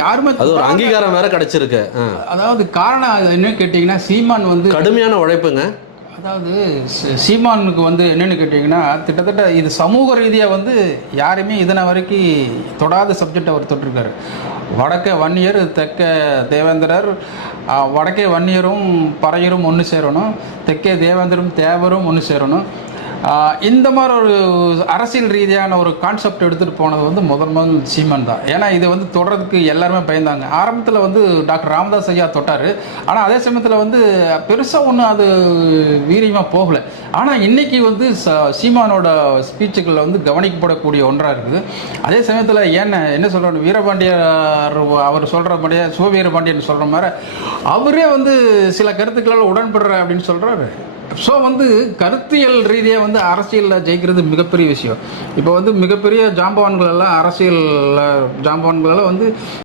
யாருமே அது ஒரு அங்கீகாரம் வேற கிடைச்சிருக்கு. அதாவது காரணம் என்ன கேட்டீங்கன்னா, சீமான் வந்து கடுமையான உழைப்புங்க. அதாவது சீமானுக்கு வந்து என்னென்னு கேட்டிங்கன்னா, கிட்டத்தட்ட இது சமூக ரீதியாக வந்து யாருமே இதனை வரைக்கும் தொடாத சப்ஜெக்ட் அவர் தொட்டிருக்காரு. வடக்க வன்னியர், தெற்க தேவேந்திரர், வடக்கே வன்னியரும் பறையரும் ஒன்று சேரணும், தெற்கே தேவேந்திரம் தேவரும் ஒன்று சேரணும். இந்த மாதிரி ஒரு அரசியல் ரீதியான ஒரு கான்செப்ட் எடுத்துகிட்டு போனது வந்து முதல் சீமான் தான். ஏன்னா இது வந்து தொடர்றதுக்கு எல்லாருமே பயந்தாங்க. ஆரம்பத்தில் வந்து டாக்டர் ராமதாஸ் ஐயா தொட்டார். ஆனால் அதே சமயத்தில் வந்து பெருசாக ஒன்றும் அது வீரியமாக போகலை. ஆனால் இன்றைக்கி வந்து சீமானோட ஸ்பீச்சுகளில் வந்து கவனிக்கப்படக்கூடிய ஒன்றாக இருக்குது. அதே சமயத்தில் என்ன சொல்கிறோம், வீரபாண்டியர் அவர் சொல்கிற மாதிரியே சிவவீரபாண்டியன் சொல்கிற மாதிரி அவரே வந்து சில கருத்துக்களால் உடன்படுற அப்படின்னு சொல்கிறாரு. ஸோ வந்து கருத்தியல் ரீதியாக வந்து அரசியலில் ஜெயிக்கிறது மிகப்பெரிய விஷயம். இப்போ வந்து மிகப்பெரிய ஜாம்பவான்கள் எல்லாம் அரசியல் ஜாம்பவான்களெல்லாம் வந்து